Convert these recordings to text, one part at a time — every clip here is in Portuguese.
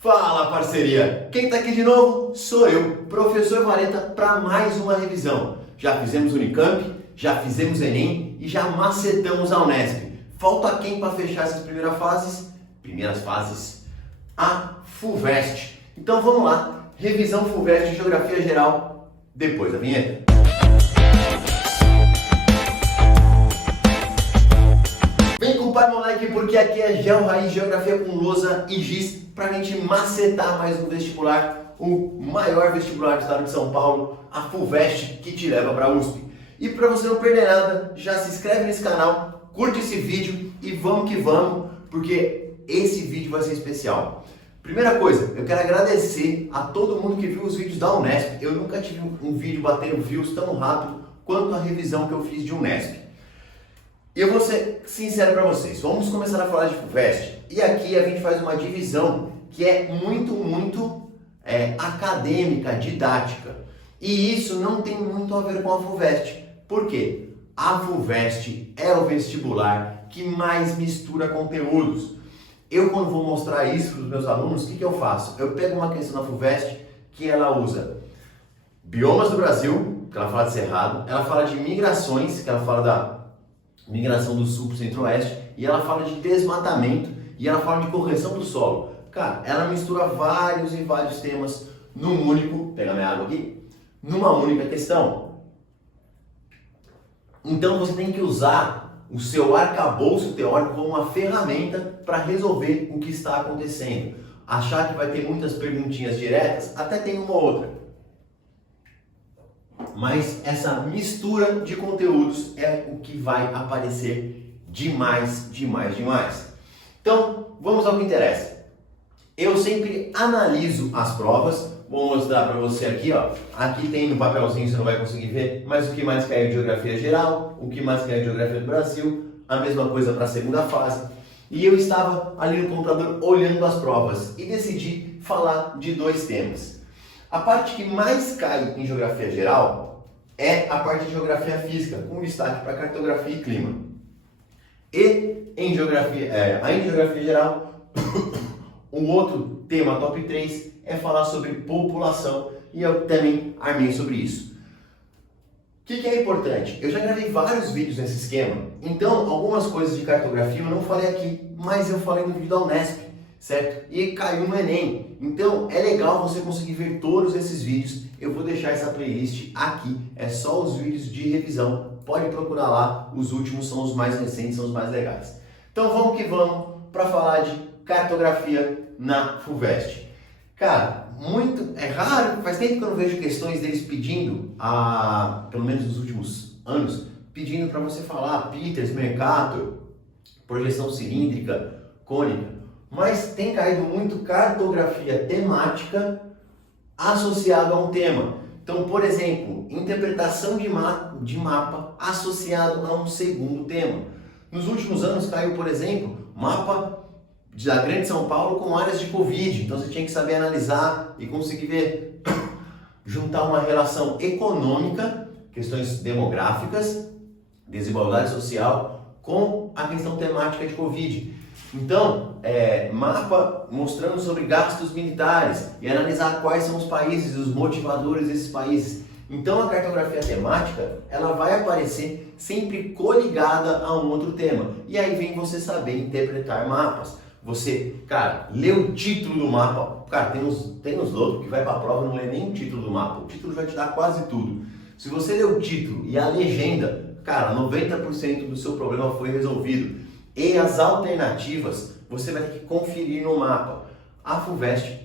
Fala, parceria! Quem tá aqui de novo? Sou eu, professor Vareta, para mais uma revisão. Já fizemos Unicamp, já fizemos Enem e já macetamos a Unesp. Falta quem para fechar essas primeiras fases? A FUVEST. Então vamos lá, revisão FUVEST Geografia Geral, depois da vinheta. Vem com o pai, moleque, porque aqui é Geo Raiz, Geografia com lousa e giz, pra gente macetar mais um vestibular, o maior vestibular do estado de São Paulo, a FUVEST, que te leva pra USP. E pra você não perder nada, já se inscreve nesse canal, curte esse vídeo e vamos que vamos, porque esse vídeo vai ser especial. Primeira coisa, eu quero agradecer a todo mundo que viu os vídeos da Unesp. Eu nunca tive um vídeo batendo views tão rápido quanto a revisão que eu fiz de Unesp. E eu vou ser sincero para vocês, vamos começar a falar de FUVEST. E aqui a gente faz uma divisão que é muito acadêmica, didática. E isso não tem muito a ver com a FUVEST. Por quê? A FUVEST é o vestibular que mais mistura conteúdos. Eu, quando vou mostrar isso para os meus alunos, o que eu faço? Eu pego uma questão da FUVEST que ela usa biomas do Brasil, que ela fala de cerrado, ela fala de migrações, que ela fala da migração do sul para o centro-oeste, e ela fala de desmatamento, e ela fala de correção do solo. Cara, ela mistura vários e vários temas num único, pegar minha água aqui, numa única questão. Então você tem que usar o seu arcabouço teórico como uma ferramenta para resolver o que está acontecendo. Achar que vai ter muitas perguntinhas diretas, até tem uma ou outra. Mas essa mistura de conteúdos é o que vai aparecer demais. Então, vamos ao que interessa. Eu sempre analiso as provas. Vou mostrar para você aqui, ó. Aqui tem no papelzinho, você não vai conseguir ver, mas o que mais caiu de Geografia Geral, o que mais caiu de Geografia do Brasil, a mesma coisa para a segunda fase. E eu estava ali no computador olhando as provas e decidi falar de dois temas. A parte que mais cai em Geografia Geral é a parte de Geografia Física, com destaque para Cartografia e Clima. E em Geografia Geral, um outro tema top 3 é falar sobre população, e eu também armei sobre isso. O que é importante? Eu já gravei vários vídeos nesse esquema, então algumas coisas de cartografia eu não falei aqui, mas eu falei no vídeo da Unesp, certo? E caiu no Enem. Então é legal você conseguir ver todos esses vídeos. Eu vou deixar essa playlist aqui, é só os vídeos de revisão. Pode procurar lá, os últimos são os mais recentes, são os mais legais. Então vamos que vamos para falar de cartografia na FUVEST. Cara, é raro, faz tempo que eu não vejo questões deles pedindo, pelo menos nos últimos anos, pedindo para você falar Peters, Mercator, projeção cilíndrica, cônica. Mas tem caído muito cartografia temática associada a um tema. Então, por exemplo, interpretação de mapa associado a um segundo tema. Nos últimos anos caiu, por exemplo, mapa da Grande São Paulo com áreas de Covid. Então você tinha que saber analisar e conseguir ver, juntar uma relação econômica, questões demográficas, desigualdade social, com a questão temática de Covid. Então, mapa mostrando sobre gastos militares e analisar quais são os países, os motivadores desses países. Então, a cartografia temática, ela vai aparecer sempre coligada a um outro tema. E aí vem você saber interpretar mapas. Você, cara, lê o título do mapa. Cara, tem uns loucos que vai para a prova e não lê nem o título do mapa. O título vai te dar quase tudo. Se você lê o título e a legenda, cara, 90% do seu problema foi resolvido. E as alternativas você vai ter que conferir no mapa. A FUVEST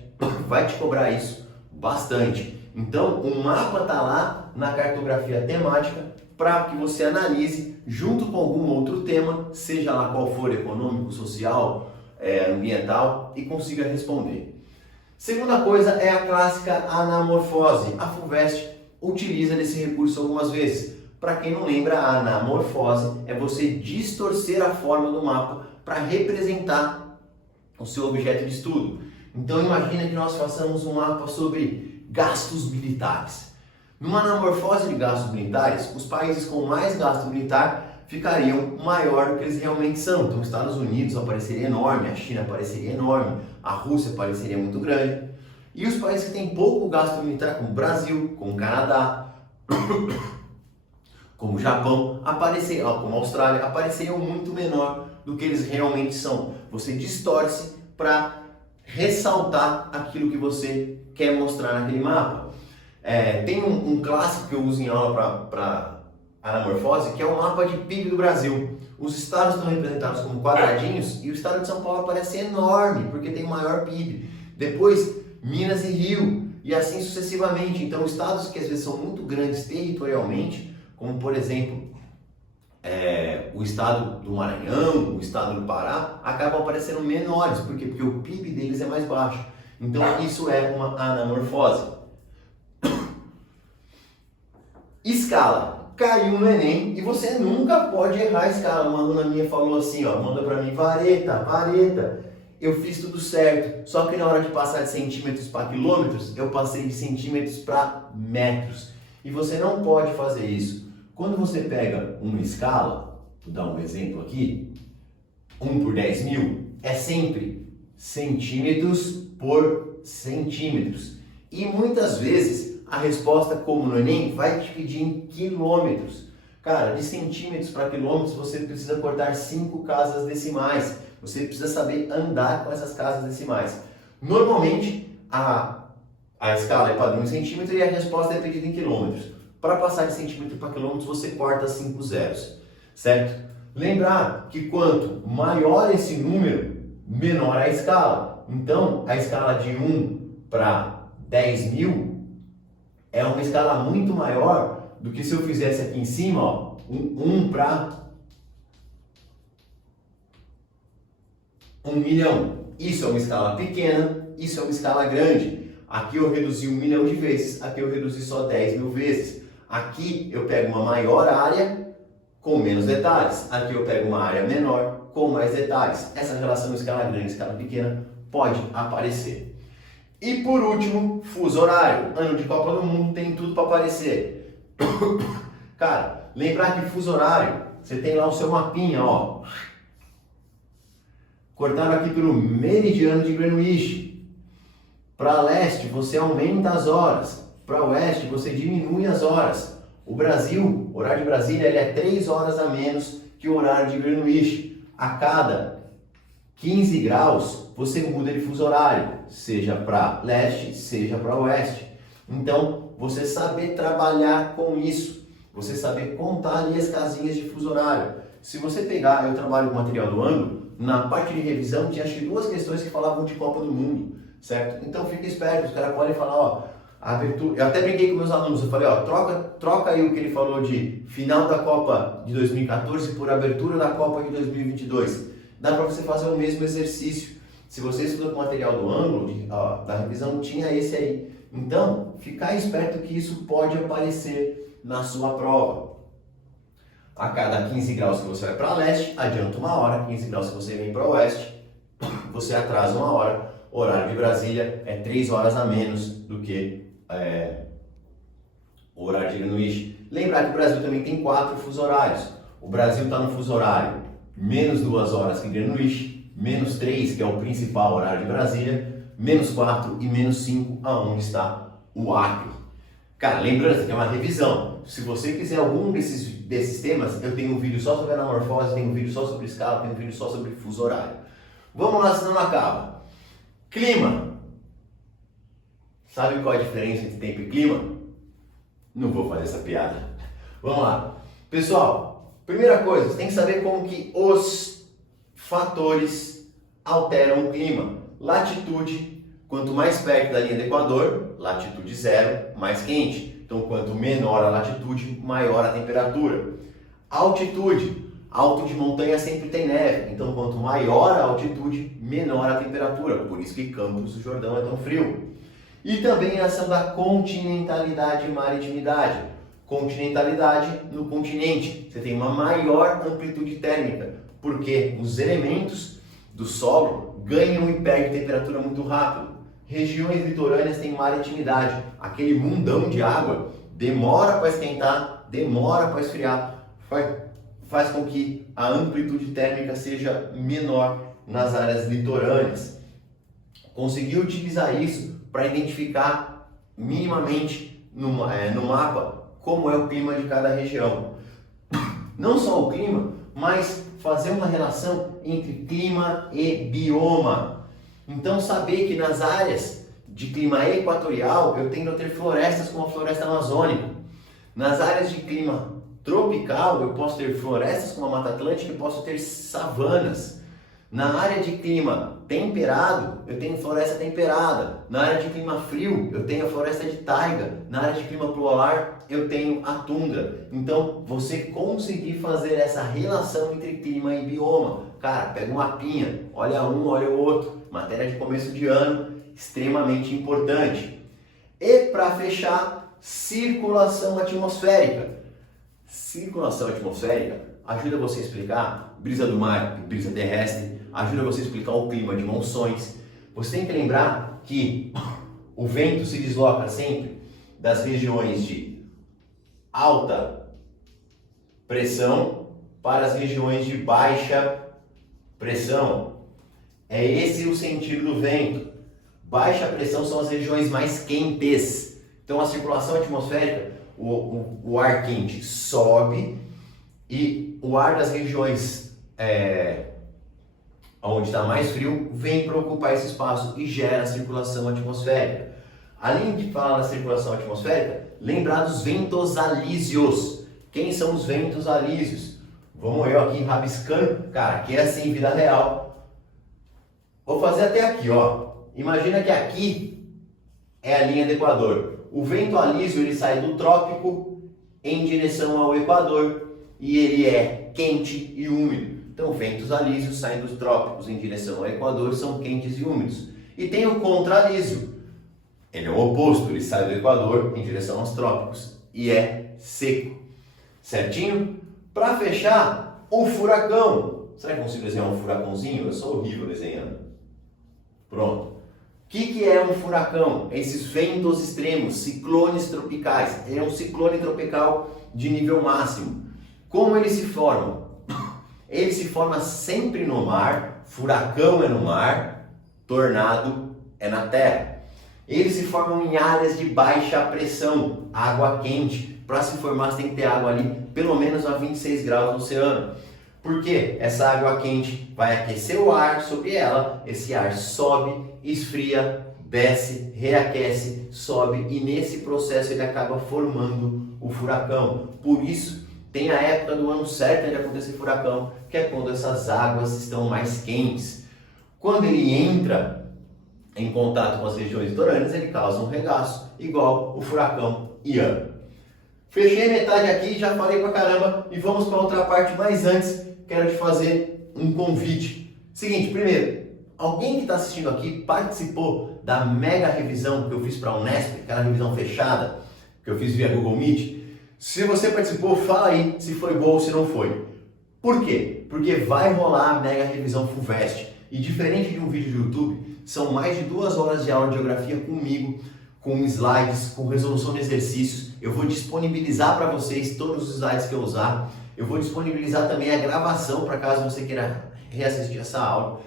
vai te cobrar isso bastante. Então o mapa está lá na cartografia temática para que você analise junto com algum outro tema, seja lá qual for, econômico, social, ambiental, e consiga responder. Segunda coisa é a clássica anamorfose. A FUVEST utiliza desse recurso algumas vezes. Para quem não lembra, a anamorfose é você distorcer a forma do mapa para representar o seu objeto de estudo. Então imagina que nós façamos um mapa sobre gastos militares. Numa anamorfose de gastos militares, os países com mais gasto militar ficariam maior do que eles realmente são. Então, os Estados Unidos apareceria enorme, a China apareceria enorme, a Rússia apareceria muito grande. E os países que têm pouco gasto militar, como o Brasil, como o Canadá, como o Japão, como a Austrália, apareceriam muito menor do que eles realmente são. Você distorce para ressaltar aquilo que você quer mostrar naquele mapa. Tem um clássico que eu uso em aula para anamorfose, que é o mapa de PIB do Brasil. Os estados estão representados como quadradinhos e o estado de São Paulo aparece enorme, porque tem o maior PIB. Depois, Minas e Rio, e assim sucessivamente. Então, estados que às vezes são muito grandes territorialmente, como por exemplo, o estado do Maranhão, o estado do Pará, acabam aparecendo menores. Por quê? Porque o PIB deles é mais baixo. Então, isso é uma anamorfose. Escala. Caiu no Enem e você nunca pode errar a escala. Uma aluna minha falou assim, ó, manda pra mim, vareta. Eu fiz tudo certo, só que na hora de passar de centímetros para quilômetros, eu passei de centímetros para metros. E você não pode fazer isso. Quando você pega uma escala, vou dar um exemplo aqui, 1 por 10 mil, é sempre centímetros por centímetros. E muitas vezes a resposta, como no Enem, vai te pedir em quilômetros. Cara, de centímetros para quilômetros você precisa cortar 5 casas decimais. Você precisa saber andar com essas casas decimais. Normalmente, a escala é padrão em centímetro e a resposta é pedida em quilômetros. Para passar de centímetro para quilômetros, você corta 5 zeros, certo? Lembrar que quanto maior esse número, menor a escala. Então, a escala de 1 para 10 mil é uma escala muito maior do que se eu fizesse aqui em cima, ó, 1 para 1 milhão. Isso é uma escala pequena, isso é uma escala grande. Aqui eu reduzi 1 milhão de vezes, aqui eu reduzi só 10 mil vezes. Aqui eu pego uma maior área com menos detalhes. Aqui eu pego uma área menor com mais detalhes. Essa relação escala grande e escala pequena pode aparecer. E por último, fuso horário. Ano de Copa do Mundo tem tudo para aparecer. Cara, lembrar que fuso horário, você tem lá o seu mapinha, ó. Cortaram aqui pelo meridiano de Greenwich. Para leste, você aumenta as horas. Para oeste, você diminui as horas. O Brasil, o horário de Brasília, ele é 3 horas a menos que o horário de Greenwich. A cada 15 graus, você muda de fuso horário, seja para leste, seja para oeste. Então, você saber trabalhar com isso, você saber contar ali as casinhas de fuso horário. Se você pegar, eu trabalho com material do ângulo, na parte de revisão tinha acho que 2 questões que falavam de Copa do Mundo, certo? Então fica esperto, os caras podem falar, ó, a abertura, eu até brinquei com meus alunos, eu falei, ó, troca aí o que ele falou de final da Copa de 2014 por abertura da Copa de 2022. Dá para você fazer o mesmo exercício. Se você estudou com material do ângulo, da revisão, tinha esse aí. Então, ficar esperto que isso pode aparecer na sua prova. A cada 15 graus que você vai para leste, adianta 1 hora. 15 graus que você vem para oeste, você atrasa 1 hora. O horário de Brasília é 3 horas a menos do que o horário de Greenwich. Lembrar que o Brasil também tem 4 fuso horários. O Brasil está no fuso horário menos 2 horas que Greenwich, menos 3, que é o principal horário de Brasília, menos 4 e menos 5, aonde está o Acre. Cara, lembrando que é uma revisão. Se você quiser algum desses temas, eu tenho um vídeo só sobre anamorfose, tenho um vídeo só sobre escala, tenho um vídeo só sobre fuso horário. Vamos lá, senão não acaba. Clima. Sabe qual é a diferença entre tempo e clima? Não vou fazer essa piada. Vamos lá. Pessoal, primeira coisa, você tem que saber como que os fatores alteram o clima. Latitude, quanto mais perto da linha do Equador, latitude 0, mais quente. Então, quanto menor a latitude, maior a temperatura. Altitude, alto de montanha sempre tem neve. Então, quanto maior a altitude, menor a temperatura. Por isso que Campos do Jordão é tão frio. E também a ação da continentalidade e maritimidade. Continentalidade no continente. Você tem uma maior amplitude térmica, porque os elementos do solo ganham e perdem temperatura muito rápido. Regiões litorâneas têm maritimidade. Aquele mundão de água demora para esquentar, demora para esfriar. faz com que a amplitude térmica seja menor nas áreas litorâneas. Consegui utilizar isso para identificar minimamente no mapa como é o clima de cada região. Não só o clima, mas fazer uma relação entre clima e bioma. Então saber que nas áreas de clima equatorial eu tendo a ter florestas como a floresta amazônica. Nas áreas de clima tropical eu posso ter florestas como a Mata Atlântica e posso ter savanas. Na área de clima temperado, eu tenho floresta temperada. Na área de clima frio, eu tenho a floresta de taiga. Na área de clima polar, eu tenho a tundra. Então, você conseguir fazer essa relação entre clima e bioma. Cara, pega um mapinha, olha um, olha o outro. Matéria de começo de ano, extremamente importante. E para fechar, circulação atmosférica. Circulação atmosférica ajuda você a explicar brisa do mar e brisa terrestre, ajuda você a explicar o clima de monções. Você tem que lembrar que o vento se desloca sempre das regiões de alta pressão para as regiões de baixa pressão. É esse o sentido do vento. Baixa pressão são as regiões mais quentes. Então a circulação atmosférica, o ar quente sobe e o ar das regiões onde está mais frio vem para ocupar esse espaço e gera a circulação atmosférica. Além de falar da circulação atmosférica, lembrar dos ventos alísios. Quem são os ventos alísios? Vamos eu aqui rabiscando, cara, que é assim, vida real. Vou fazer até aqui, ó. Imagina que aqui é a linha do Equador. O vento alísio ele sai do trópico em direção ao Equador e ele é quente e úmido. Então, ventos alísios saem dos trópicos em direção ao Equador, são quentes e úmidos. E tem o contra-alísio. Ele é o oposto, ele sai do Equador em direção aos trópicos e é seco. Certinho? Para fechar, o furacão. Será que eu consigo desenhar um furacãozinho? Eu sou horrível desenhando. Pronto. O que é um furacão? Esses ventos extremos, ciclones tropicais. Ele é um ciclone tropical de nível máximo. Como eles se formam? Ele se forma sempre no mar, furacão é no mar, tornado é na terra. Eles se formam em áreas de baixa pressão, água quente. Para se formar você tem que ter água ali pelo menos a 26 graus no oceano. Porque essa água quente vai aquecer o ar sobre ela, esse ar sobe, esfria, desce, reaquece, sobe e nesse processo ele acaba formando o furacão. Por isso tem a época do ano certa de acontecer furacão, que é quando essas águas estão mais quentes. Quando ele entra em contato com as regiões litorâneas, ele causa um regaço, igual o furacão Ian. Fechei metade aqui, já falei pra caramba e vamos para outra parte, mas antes quero te fazer um convite. Seguinte, primeiro, alguém que está assistindo aqui participou da mega revisão que eu fiz para a Unesp, aquela revisão fechada que eu fiz via Google Meet? Se você participou, fala aí se foi bom ou se não foi. Por quê? Porque vai rolar a mega revisão FUVEST. E diferente de um vídeo do YouTube, são mais de 2 horas de aula de geografia comigo, com slides, com resolução de exercícios. Eu vou disponibilizar para vocês todos os slides que eu usar. Eu vou disponibilizar também a gravação para caso você queira reassistir essa aula.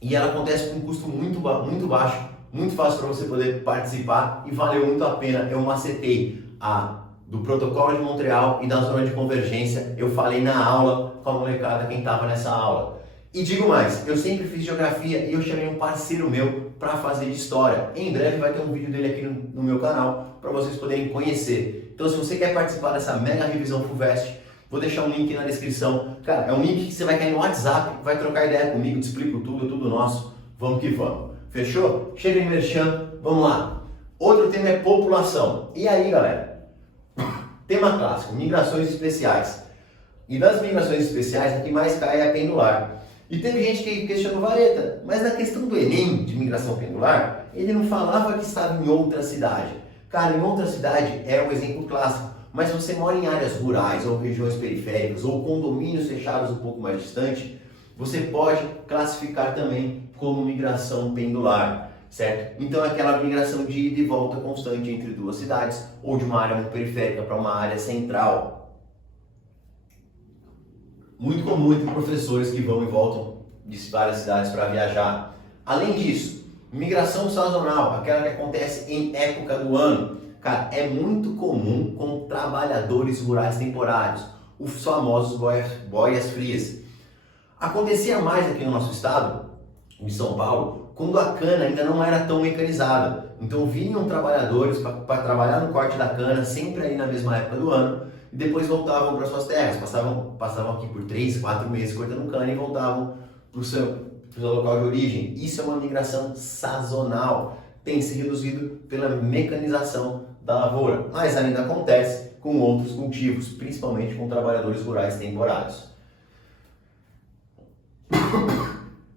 E ela acontece com um custo muito baixo, muito fácil para você poder participar e valeu muito a pena. Eu macetei do protocolo de Montreal e da zona de convergência. Eu falei na aula com a molecada, quem estava nessa aula. E digo mais, eu sempre fiz geografia e eu chamei um parceiro meu para fazer de história. Em breve vai ter um vídeo dele aqui no meu canal para vocês poderem conhecer. Então se você quer participar dessa mega revisão FUVEST, vou deixar um link na descrição. Cara, é um link que você vai cair no WhatsApp, vai trocar ideia comigo, te explico tudo, é tudo nosso. Vamos que vamos. Fechou? Chega em merchan, vamos lá. Outro tema é população. E aí, galera? Tema clássico, migrações especiais. E das migrações especiais, a que mais cai é a pendular. E teve gente que questionou Vareta, mas na questão do Enem, de migração pendular, ele não falava que estava em outra cidade. Cara, em outra cidade é um exemplo clássico, mas se você mora em áreas rurais, ou regiões periféricas, ou condomínios fechados um pouco mais distante, você pode classificar também como migração pendular, certo? Então é aquela migração de ida e volta constante entre duas cidades, ou de uma área muito periférica para uma área central. muito comum entre professores que vão e voltam de várias cidades para viajar. Além disso, migração sazonal, aquela que acontece em época do ano. Cara, é muito comum com trabalhadores rurais temporários, os famosos boias frias. Acontecia mais aqui no nosso estado, em São Paulo, quando a cana ainda não era tão mecanizada. Então vinham trabalhadores para trabalhar no corte da cana, sempre aí na mesma época do ano, e depois voltavam para suas terras, passavam aqui por 3, 4 meses cortando cana e voltavam para o seu local de origem. Isso é uma migração sazonal, tem se reduzido pela mecanização da lavoura, mas ainda acontece com outros cultivos, principalmente com trabalhadores rurais temporários.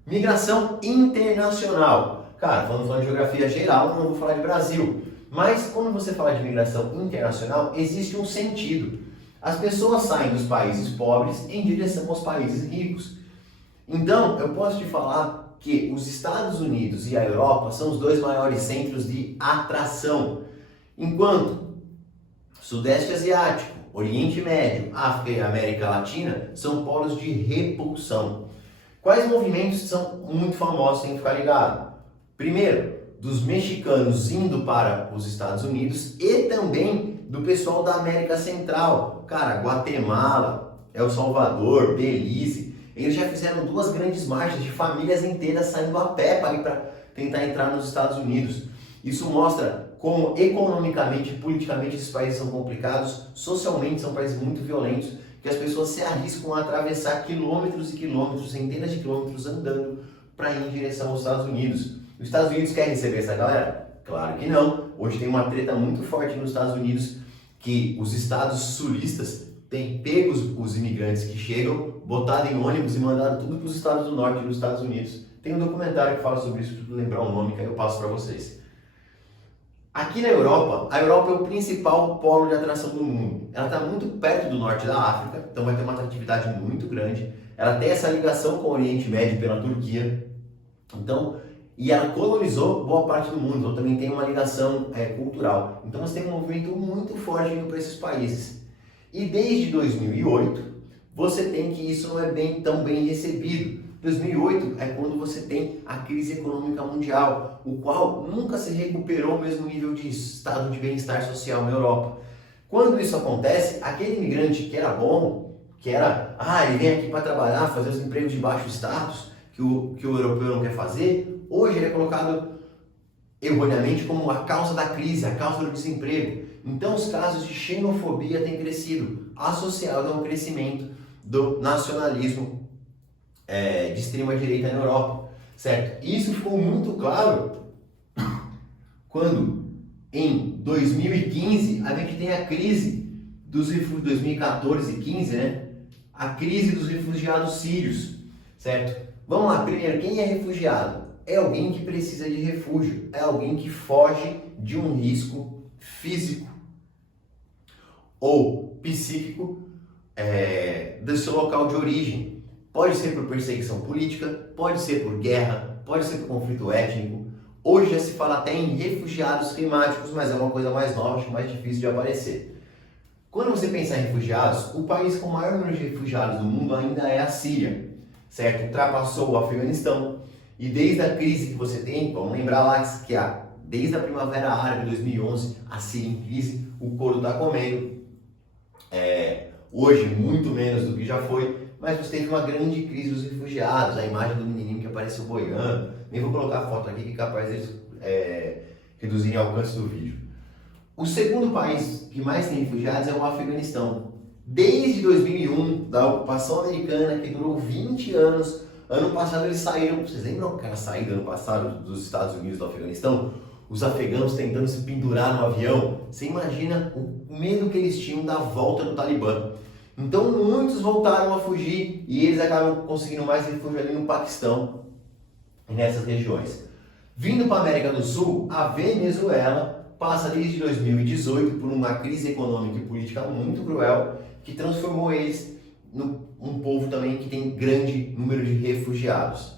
Migração internacional. Cara, falando de geografia geral, não vou falar de Brasil, mas quando você fala de migração internacional, existe um sentido. As pessoas saem dos países pobres em direção aos países ricos. Então, eu posso te falar que os Estados Unidos e a Europa são os dois maiores centros de atração, enquanto Sudeste Asiático, Oriente Médio, África e América Latina são polos de repulsão. Quais movimentos são muito famosos, tem que ficar ligado? Primeiro, dos mexicanos indo para os Estados Unidos e também do pessoal da América Central. Cara, Guatemala, El Salvador, Belize, eles já fizeram 2 grandes marchas de famílias inteiras saindo a pé para tentar entrar nos Estados Unidos. Isso mostra como economicamente e politicamente esses países são complicados, socialmente são países muito violentos, que as pessoas se arriscam a atravessar quilômetros e quilômetros, centenas de quilômetros andando para ir em direção aos Estados Unidos. Os Estados Unidos querem receber essa galera? Claro que não. Hoje tem uma treta muito forte nos Estados Unidos que os estados sulistas têm pego os imigrantes que chegam, botado em ônibus e mandado tudo para os estados do norte dos Estados Unidos. Tem um documentário que fala sobre isso, para lembrar o nome que aí eu passo para vocês. Aqui na Europa, a Europa é o principal polo de atração do mundo. Ela está muito perto do norte da África, então vai ter uma atratividade muito grande. Ela tem essa ligação com o Oriente Médio pela Turquia. Então, e ela colonizou boa parte do mundo, então também tem uma ligação cultural. Então você tem um movimento muito forte indo para esses países. E desde 2008, você tem que isso não é tão bem recebido. 2008 é quando você tem a crise econômica mundial, o qual nunca se recuperou ao mesmo nível de estado de bem-estar social na Europa. Quando isso acontece, aquele imigrante que era bom, que era, ele vem aqui para trabalhar, fazer os empregos de baixo status, que o europeu não quer fazer, hoje ele é colocado erroneamente como a causa da crise, a causa do desemprego. Então os casos de xenofobia têm crescido, associado a um crescimento do nacionalismo de extrema direita na Europa, certo? Isso ficou muito claro quando em 2015 a gente tem a crise dos refugiados, 2014 e 15, né? A crise dos refugiados sírios, certo? Vamos lá, primeiro, quem é refugiado? É alguém que precisa de refúgio, é alguém que foge de um risco físico ou psíquico do seu local de origem. Pode ser por perseguição política, pode ser por guerra, pode ser por conflito étnico. Hoje já se fala até em refugiados climáticos, mas é uma coisa mais nova, acho mais difícil de aparecer. Quando você pensar em refugiados, o país com o maior número de refugiados do mundo ainda é a Síria, certo? Ultrapassou o Afeganistão. E desde a crise que você tem, vamos lembrar lá que desde a Primavera Árabe de 2011, a Síria em crise, o couro está comendo. Hoje, muito menos do que já foi. Mas você teve uma grande crise dos refugiados, a imagem do menininho que apareceu boiando. Nem vou colocar a foto aqui que é capaz deles reduzirem o alcance do vídeo. O segundo país que mais tem refugiados é o Afeganistão. Desde 2001, da ocupação americana, que durou 20 anos, ano passado eles saíram. Vocês lembram aquela saída ano passado dos Estados Unidos do Afeganistão? Os afegãos tentando se pendurar no avião. Você imagina o medo que eles tinham da volta do Talibã. Então muitos voltaram a fugir e eles acabam conseguindo mais refúgio ali no Paquistão e nessas regiões. Vindo para a América do Sul, a Venezuela passa desde 2018 por uma crise econômica e política muito cruel que transformou eles num povo também que tem grande número de refugiados.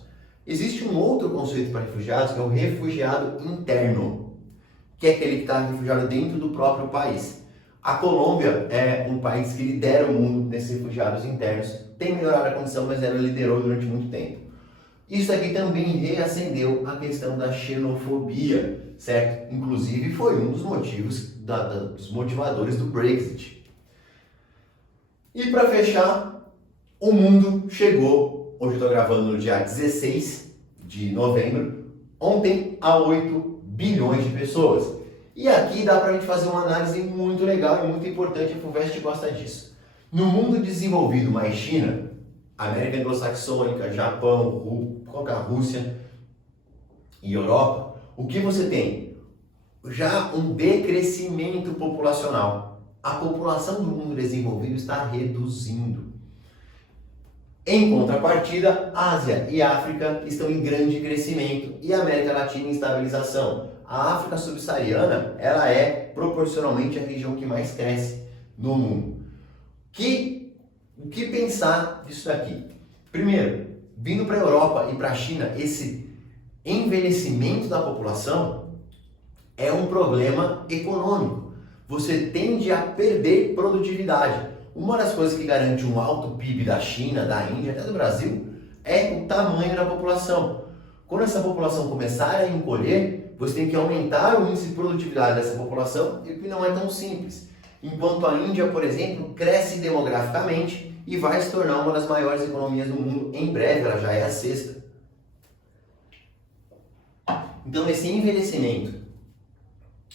Existe um outro conceito para refugiados que é o refugiado interno, que é aquele que está refugiado dentro do próprio país. A Colômbia é um país que lidera o mundo nesses refugiados internos, tem melhorado a condição, mas ela liderou durante muito tempo. Isso aqui também reacendeu a questão da xenofobia, certo? Inclusive foi um dos motivos, dos motivadores do Brexit. E para fechar, o mundo chegou, hoje eu estou gravando no dia 16 de novembro, ontem a 8 bilhões de pessoas. E aqui dá para a gente fazer uma análise muito legal e muito importante, a FUVEST gosta disso. No mundo desenvolvido mais China, América Anglo-Saxônica, Japão, Rússia e Europa, o que você tem? Já um decrescimento populacional. A população do mundo desenvolvido está reduzindo. Em contrapartida, Ásia e África estão em grande crescimento e a América Latina em estabilização. A África subsaariana, ela é proporcionalmente a região que mais cresce no mundo. O que pensar disso daqui? Primeiro, vindo para a Europa e para a China, esse envelhecimento da população é um problema econômico. Você tende a perder produtividade. Uma das coisas que garante um alto PIB da China, da Índia, até do Brasil, é o tamanho da população. Quando essa população começar a encolher, você tem que aumentar o índice de produtividade dessa população, e que não é tão simples. Enquanto a Índia, por exemplo, cresce demograficamente e vai se tornar uma das maiores economias do mundo em breve, ela já é a sexta. Então esse envelhecimento,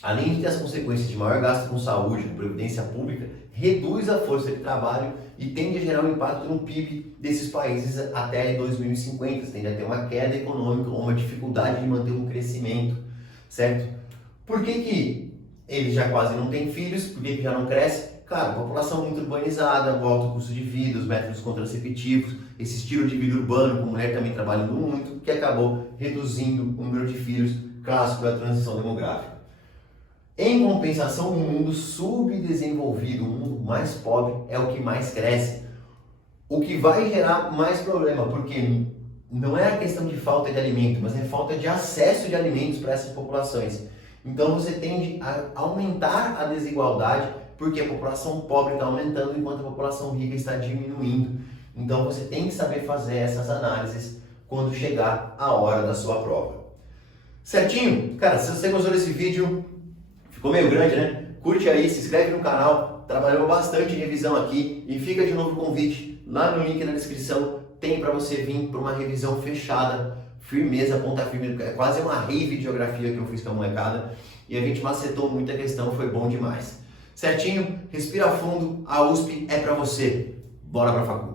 além de ter as consequências de maior gasto com saúde, com previdência pública, reduz a força de trabalho e tende a gerar um impacto no PIB desses países até 2050, tende a ter uma queda econômica ou uma dificuldade de manter um crescimento, certo? Por que eles já quase não têm filhos? Por que já não cresce? Claro, população muito urbanizada, o alto custo de vida, os métodos contraceptivos, esse estilo de vida urbano, com mulher também trabalhando muito, que acabou reduzindo o número de filhos, clássico da transição demográfica. Em compensação, o mundo subdesenvolvido, o mundo mais pobre, é o que mais cresce. O que vai gerar mais problema, porque não é a questão de falta de alimento, mas é falta de acesso de alimentos para essas populações. Então você tende a aumentar a desigualdade, porque a população pobre está aumentando enquanto a população rica está diminuindo. Então você tem que saber fazer essas análises quando chegar a hora da sua prova. Certinho? Cara, se você gostou desse vídeo, ficou meio grande, né? Curte aí, se inscreve no canal, trabalhamos bastante em revisão aqui e fica de novo o convite, lá no link na descrição tem para você vir para uma revisão fechada, firmeza, ponta firme, é quase uma rave de geografia que eu fiz com a molecada e a gente macetou muita questão, foi bom demais. Certinho? Respira fundo, a USP é para você. Bora pra faculdade.